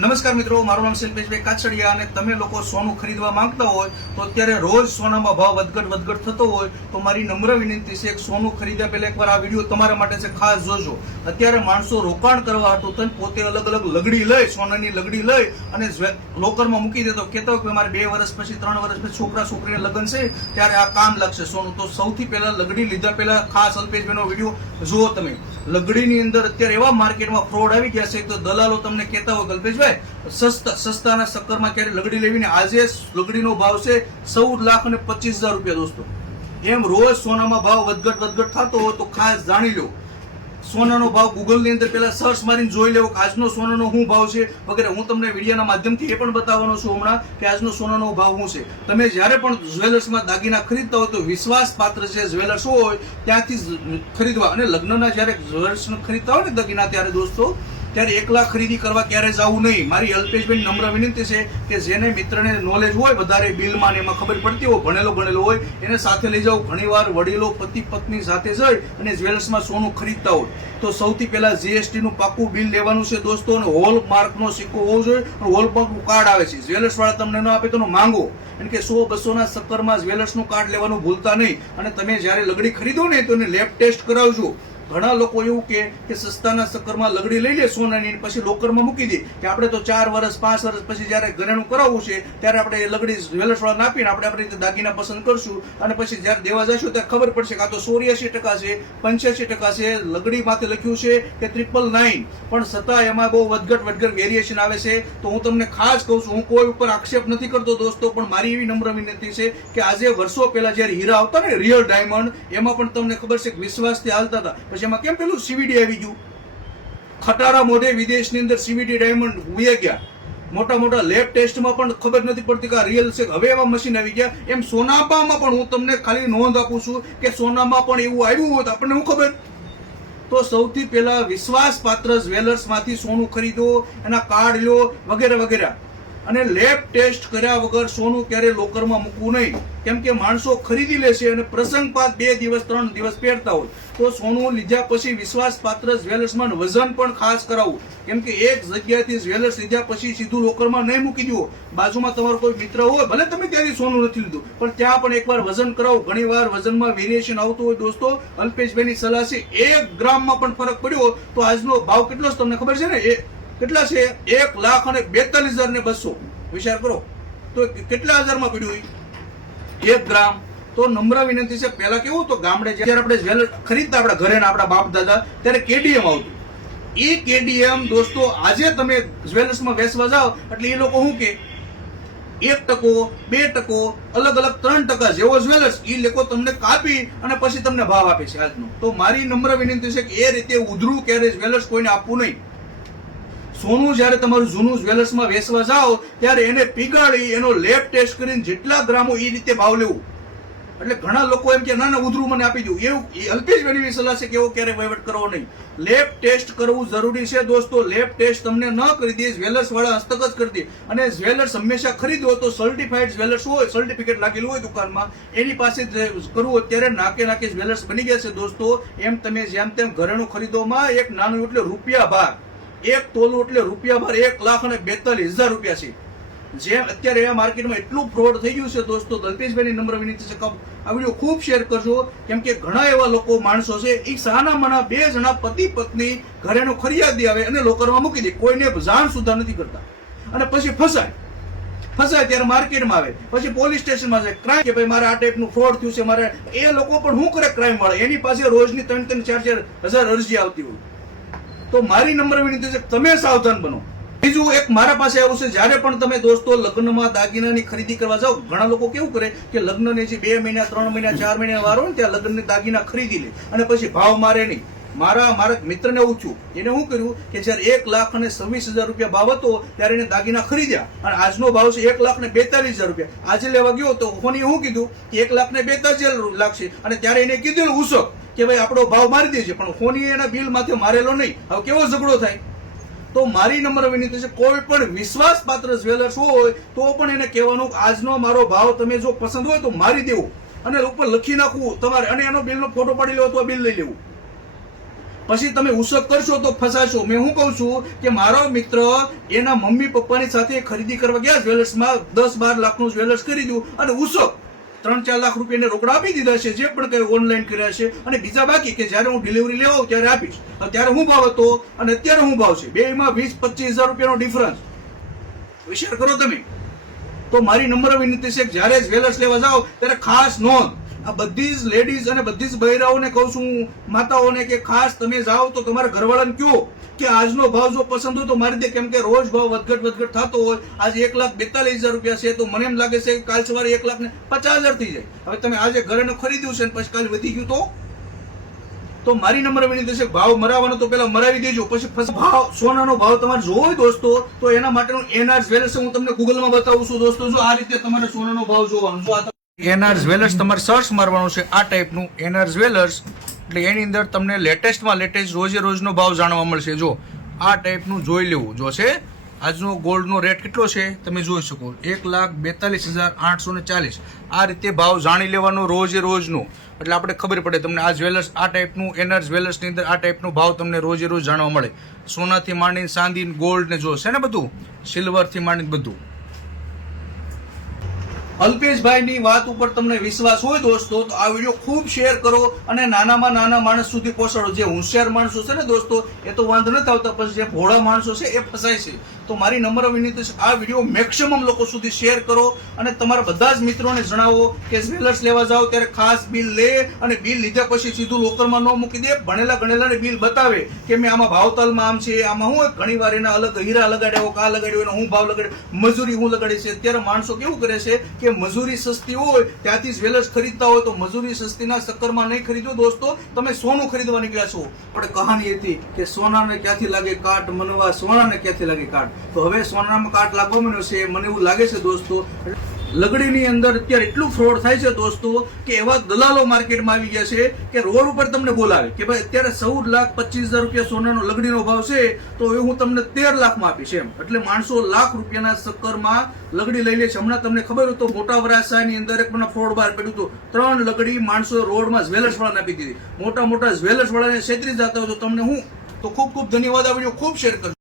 નમસ્કાર મિત્રો, મારું નામ શિલ્પેશભાઈ કાછડિયા અને તમે લોકો સોનું ખરીદવા માંગતા હોય તો અત્યારે રોજ સોનામાં ભાવ વધઘટ વધઘટ થતો હોય તો મારી નમ્ર વિનંતી છે કે સોનું ખરીદ્યા પહેલા એકવાર આ વીડિયો તમારા માટે છે, ખાસ જોજો. અત્યારે માણસો રોકાણ કરવા હતું તો પોતે અલગ અલગ લગડી લઈ, સોનાની લગડી લઈ અને લોકરમાં મૂકી દેતો કહેતો કે મારે બે વર્ષ પછી, ત્રણ વર્ષ પછી છોકરા છોકરીને લગ્ન છે, ત્યારે આ કામ લાગશે સોનું. તો સૌથી પહેલા લગડી લીધા પહેલા ખાસ અલ્પેશભાઈનો વીડિયો જુઓ તમે. લગડીની અંદર અત્યારે એવા માર્કેટમાં ફ્રોડ આવી ગયા છે તો દલાલો તમને કહેતા હોય, કલ્પેશભાઈ, સસ્તા સસ્તાના ચક્કરમાં ક્યારે લગડી લેવીને આજે લગડીનો ભાવ છે ચૌદ લાખ અને પચીસ હજાર રૂપિયા દોસ્તો. એમ રોજ સોનામાં ભાવ વધઘટ વધઘટ થતો હોય તો ખાસ જાણી લો. સોનાનો ભાવ ગૂગલની અંદર પહેલાં સર્ચ મારીને જોઈ લેવો કે આજનો સોનાનો શું ભાવ છે વગેરે. હું તમને વિડીયોના માધ્યમથી એ પણ બતાવવાનો છું હમણાં કે આજનો સોનાનો ભાવ શું છે. તમે જ્યારે પણ જ્વેલર્સમાં દાગીના ખરીદતા હોય તો વિશ્વાસ પાત્ર છે જ્વેલર્સ હોય ત્યાંથી ખરીદવા. અને લગ્નના જ્યારે જ્વેલર્સ ખરીદતા હોય ને દાગીના, ત્યારે દોસ્તો ત્યારે એકલા ખરીદી કરવા ક્યારે જવું નહીં. મારી અલ્પેશભાઈ નમ્ર વિનંતી છે કે જેને મિત્રને નોલેજ હોય, વધારે બિલમાં ને એમાં ખબર પડતી હોય, ભણેલો ભણેલો હોય, એને સાથે લઈ જાઓ. ઘણીવાર વડીલો પતિ પત્ની સાથે જઈ અને જ્વેલર્સમાં સોનું ખરીદતા હોય. તો સૌથી પહેલાં જીએસટીનું પાકું બિલ લેવાનું છે દોસ્તો, અને હોલ માર્કનો સિક્કો હોવો જોઈએ, અને હોલ માર્કનું કાર્ડ આવે છે. જ્વેલર્સવાળા તમને ન આપે તો માંગો. કારણ કે સો બસોના સક્કરમાં જ્વેલર્સનું કાર્ડ લેવાનું ભૂલતા નહીં. અને તમે જ્યારે લગડી ખરીદો ને, તો એને લેબ ટેસ્ટ કરાવજો. ઘણા લોકો એવું કે કે સસ્તાના ચક્કરમાં લગડી લઈ લે સોનાની પછી લોકરમાં મૂકી દે. કે આપણે તો ચાર વર્ષ પાંચ વર્ષ પછી જ્યારે ઘરેણું કરાવવું છે, ત્યારે આપણે લગડી વેલસવાળા વાળા આપીને આપણે આપણી રીતે દાગીના પસંદ કરશું. અને પછી જ્યારે દેવા જશું ત્યારે ખબર પડશે કે આ તો ચોર્યાસી ટકા છે, પંચ્યાસી ટકા છે લગડી માથે લખ્યું છે કે ટ્રિપલ નાઇન. પણ છતાં એમાં બહુ વધઘટ વધઘટ વેરિએશન આવે છે. તો હું તમને ખાસ કહું છું, હું કોઈ ઉપર આક્ષેપ નથી કરતો દોસ્તો, પણ મારી એવી નમ્ર વિનંતી છે કે આજે વર્ષો પહેલા જ્યારે હીરા આવતા ને રિયલ ડાયમંડ એમાં પણ તમને ખબર છે કે વિશ્વાસથી હાલતા હતા. એમાં કેમ પેલું સીવીડી આવી ગયું? ખટારા મોઢે વિદેશની અંદર સીવીડી ડાયમંડ ઉઈ ગયા. મોટા મોટા લેબ ટેસ્ટમાં પણ ખબર નથી પડતી કે આ રિયલ છે. હવે એવા મશીન આવી ગયા. એમ સોનાપામાં પણ હું તમને ખાલી નોંધ આપું છું કે સોનામાં પણ એવું આવ્યું હોત આપણને હું ખબર? તો સૌથી પહેલાં વિશ્વાસપાત્ર જ્વેલર્સમાંથી સોનું ખરીદો, એના કાર્ડ લો, વગેરે વગેરે. અને લેબ ટેસ્ટ કર્યા વગર સોનું ક્યારે લોકરમાં મૂકવું નહીં? કેમ કે માણસો ખરીદી લેશે અને પ્રસંગપાત બે દિવસ, ત્રણ દિવસ પહેરતા હોય. તો સોનું લીધા પછી વિશ્વાસપાત્ર જ્વેલર્સમાં વજન પણ ખાસ કરાવવું. કેમ કે એક જગ્યાએથી જ્વેલર્સ લીધા પછી સીધું લોકરમાં નહીં મૂકી દો બાજુમાં તમારો કોઈ મિત્ર હોય, ભલે તમે ત્યાંથી સોનું નથી લીધું, પણ ત્યાં પણ એકવાર વજન કરાવો. ઘણીવાર વજનમાં વેરિએશન આવતું હોય દોસ્તો. અલ્પેશભાઈની સલાહ છે, એક ગ્રામમાં પણ ફરક પડ્યો તો આજનો ભાવ કેટલો છે? તમને ખબર છે ને? એ કેટલા છે? એક લાખ અને બેતાલીસ હજાર ને બસો. વિચાર કરો. તો કેટલા હજારમાં પીડ્યું હોય એક ગ્રામ. તો નમ્ર વિનંતી છે. પહેલા કેવું તો ગામડે જ્યારે આપણે જ્વેલર ખરીદતા આપણા ઘરે આપણા બાપ દાદા, ત્યારે કેડીએમ આવતું. એ કેડીએમ, દોસ્તો, આજે તમે જ્વેલર્સમાં વેચવા જાઓ, એટલે એ લોકો શું કે? એક ટકો, બે ટકો, અલગ અલગ ત્રણ ટકા જેવો જ્વેલર્સ એ લોકો તમને કાપી અને પછી તમને ભાવ આપે છે આજનો. તો મારી નમ્ર વિનંતી છે કે એ રીતે ઉધરું ક્યારે જ્વેલર્સ કોઈને આપવું નહીં. સોનું જ્યારે તમારું જૂનું જ્વેલર્સમાં વેચવા જાઓ, ત્યારે એને પીગાળી, એનો લેબ ટેસ્ટ કરીને જેટલા ગ્રામો એ રીતે ભાવ લેવું. એટલે ઘણા લોકો એમ કે, ના ના, ઉધરું મને આપી દઉં. એવું અલ્પેશભાઈની સલાહ છે કે એવો ક્યારે વહીવટ કરવો નહીં. લેબ ટેસ્ટ કરવું જરૂરી છે દોસ્તો. લેબ ટેસ્ટ તમને ન કરી દે જ્વેલર્સ વાળા હસ્તક જ કરી દે. અને જ્વેલર્સ હંમેશા ખરીદો તો સર્ટિફાઈડ જ્વેલર્સ હોય સર્ટિફિકેટ લાગેલું હોય દુકાનમાં, એની પાસે કરવું અત્યારે નાકે નાકે જ્વેલર્સ બની ગયા છે દોસ્તો. એમ તમે જેમ તેમ ઘરેણું ખરીદોમાં એક નાનું એટલે રૂપિયા ભાર એક તોલું એટલે રૂપિયા ભર એક લાખ અને બેતાલીસ હજાર રૂપિયા છે. જેમ અત્યારે આ માર્કેટમાં એટલું ફ્રોડ થઈ ગયું છે દોસ્તો, દલ્પેશભાઈની નમ્ર વિનંતી છે કે આ વીડિયો ખૂબ શેર કરજો, કેમ કે ઘણા એવા લોકો, માણસો છે, એ સાના મના બે જણા પતિ પત્ની ઘરેનો ફરિયાદી આવે અને લોકરમાં મૂકી દે. કોઈને જાણ સુધા નથી કરતા. અને પછી ફસાય. ફસાય ત્યારે માર્કેટમાં આવે. પછી પોલીસ સ્ટેશનમાં જાય. ક્રાઇમ કે ભાઈ મારે આ ટાઈપનું ફ્રોડ થયું છે, મારે એ લોકો પણ શું કરે ક્રાઇમ વાળા? એની પાસે રોજની ત્રણ ત્રણ ચાર ચાર હજાર અરજી આવતી હોય. તો મારી નંબર વિનંતી છે તમે સાવધાન બનો. બીજું એક મારા પાસે આવું છે, જ્યારે પણ તમે દોસ્તો લગ્નમાં દાગીનાની ખરીદી કરવા જાઓ, ઘણા લોકો કેવું કરે કે લગ્નને જે બે મહિના, ત્રણ મહિના, ચાર મહિના વારો ને ત્યાં લગ્નની દાગીના ખરીદી લે અને પછી ભાવ મારે નહીં. મારા મારા મિત્રને છું. એને શું કર્યું કે જ્યારે એક લાખ અને છવ્વીસ હજાર રૂપિયા ભાવ હતો, ત્યારે એને દાગીના ખરીદ્યા. અને આજનો ભાવ છે એક લાખ ને બેતાલીસ હજાર રૂપિયા. આજે લેવા ગયો તો ફોની શું કીધું કે એક લાખ ને બેતાલીસ હજાર લાગશે. અને ત્યારે એને કીધેલું, ઉસક. કે ભાઈ આપણો ભાવ મારી દેજે, પણ ફોની એના બિલ માથે મારેલો નહીં. હવે કેવો ઝઘડો થાય? તો મારી નંબર વિનંતી છે, કોઈ પણ વિશ્વાસપાત્ર જ્વેલર્સ હોય, તો પણ એને કહેવાનું કે આજનો મારો ભાવ તમે જો પસંદ હોય તો મારી દેવું. અને ઉપર લખી નાખવું તમારે, અને એનો બિલનો ફોટો પાડી લેવો તો બિલ લઈ લેવું. પછી તમે ઉસક કરશો તો ફસાશો. મેં હું કહું છું કે મારો મિત્ર એના મમ્મી પપ્પાની સાથે ખરીદી કરવા ગયા જ્વેલર્સમાં, દસ બાર લાખનું જ્વેલર્સ ખરીદ્યું અને ઉસક. ત્રણ ચાર લાખ રૂપિયાને રોકડા આપી દીધા છે, જે પણ કઈ ઓનલાઈન કર્યા છે. અને બીજા બાકી કે જ્યારે હું ડિલિવરી લેવા ત્યારે આપીશ. ત્યારે હું ભાવ હતો અને અત્યારે હું ભાવ છે. બેમાં વીસ પચીસ હજાર રૂપિયાનો ડિફરન્સ વિચાર કરો તમે. તો મારી નમ્ર વિનંતી છે જ્યારે જ્વેલર્સ લેવા જાઓ, ત્યારે ખાસ નોંધ. આ બધી જ લેડીઝ અને બધી જ બહેરાઓને કહું છું, માતાઓને કે ખાસ તમે જાઓ તો તમારા ઘરવાળાને કયો કે આજનો ભાવ જો પસંદ હોય તો મારી દે, કેમ કે રોજ ભાવ વધઘટ વધઘટ થતો હોય. આજે એક લાખ બેતાલીસ હજાર રૂપિયા છે તો મને એમ લાગે છે કે કાલ સવારે એક લાખ ને પચાસ હજાર થઈ જાય. હવે તમે આજે ઘરે ખરીદ્યું છે ને પછી કાલે વધી ગયું તો? તો મારી નંબર વિનંતી છે, ભાવ મરાવવાનો તો પેલા મરાવી દેજો, પછી ભાવ, સોનાનો ભાવ તમારે જોવો હોય દોસ્તો, તો એના માટેનું એનઆર જ્વેલર્સ હું તમને ગૂગલમાં બતાવું છું દોસ્તો. જો આ રીતે તમારે સોનાનો ભાવ જોવાનો, જો આ એનઆર જ્વેલર્સ તમારે સર્ચ મારવાનું છે આ ટાઈપનું એનઆર જ્વેલર્સ એટલે એની અંદર તમને લેટેસ્ટમાં લેટેસ્ટ રોજે રોજનો ભાવ જાણવા મળશે. જો આ ટાઈપનું જોઈ લેવું. જો છે, આજનો ગોલ્ડનો રેટ કેટલો છે? તમે જોઈ શકો. એક લાખ બેતાલીસ હજાર આઠસો ને ચાલીસ. આ રીતે ભાવ જાણી લેવાનો રોજે રોજનો. એટલે આપણે ખબર પડે તમને આ જ્વેલર્સ આ ટાઈપનું એનઆર જ્વેલર્સની અંદર આ ટાઈપનો ભાવ તમને રોજે રોજ જાણવા મળે. સોનાથી માંડીને ચાંદી ગોલ્ડ ને જો છે ને બધું સિલ્વરથી માંડીને બધું. અલ્પેશભાઈની વાત ઉપર તમને વિશ્વાસ હોય દોસ્તો, તો આ વીડિયો ખૂબ શેર કરો અને નાનામાં નાના માણસ સુધી પહોંચાડો. જે હોશિયાર માણસો છે ને દોસ્તો, એ તો વાંધો નથી આવતા પછી જે ભોળા માણસો છે એ ફસાય છે. તો મારી નમ્ર વિનંતી છે, આ વીડિયો મેક્સિમમ લોકો સુધી શેર કરો અને તમારા બધા જ મિત્રોને જણાવો કે જ્વેલર્સ લેવા જાઓ ત્યારે ખાસ બિલ લે અને બિલ લીધા પછી સીધું લોકરમાં ન મૂકી દે, ભણેલા ગણેલાને બિલ બતાવે કે મેં આમાં ભાવતાલમાં આમ છે, આમાં હું ઘણી વાર એના અલગ હીરા લગાડ્યા કા લગાડ્યો એનો હું ભાવ લગાડ્યો મજૂરી હું લગાડી છે અત્યારે માણસો કેવું કરે છે કે મજૂરી સસ્તી હોય, ત્યાંથી વેલસ ખરીદતા હોય તો મજૂરી સસ્તીના ચક્કરમાં નહીં ખરીદો દોસ્તો. તમે સોનું ખરીદવા નીકળ્યા છો. પણ કહાની હતી કે સોનાને ક્યાંથી લાગે કાટ? મનવા સોનાને ક્યાંથી લાગે કાટ? તો હવે સોનામાં કાટ લાગવા માંડ્યો છે. મને એવું લાગે છે દોસ્તો. લગડીની અંદર અત્યારે એટલું ફ્રોડ થાય છે દોસ્તો કે એવા દલાલો માર્કેટમાં આવી ગયા છે કે રોડ ઉપર તમને બોલાવે કે ભાઈ અત્યારે ચૌદ લાખ પચીસ હજાર રૂપિયા સોનાનો લગડીનો ભાવ છે, તો એ હું તમને તેર લાખમાં આપીશ એમ. એટલે માણસો લાખ રૂપિયાના ચક્કરમાં લગડી લઈ લે છે. હમણાં તમને ખબર હતો મોટા વરાસાની અંદર એક મને ફ્રોડ બહાર પડ્યું હતું. ત્રણ લગડી માણસો રોડમાં જ્વેલર્સ વાળાને આપી દીધી. મોટા મોટા જ્વેલર્સ વાળાને છેતરી જતા હોય તો તમને હું તો ખૂબ ખૂબ ધન્યવાદ આ વીડિયો ખૂબ શેર કરજો.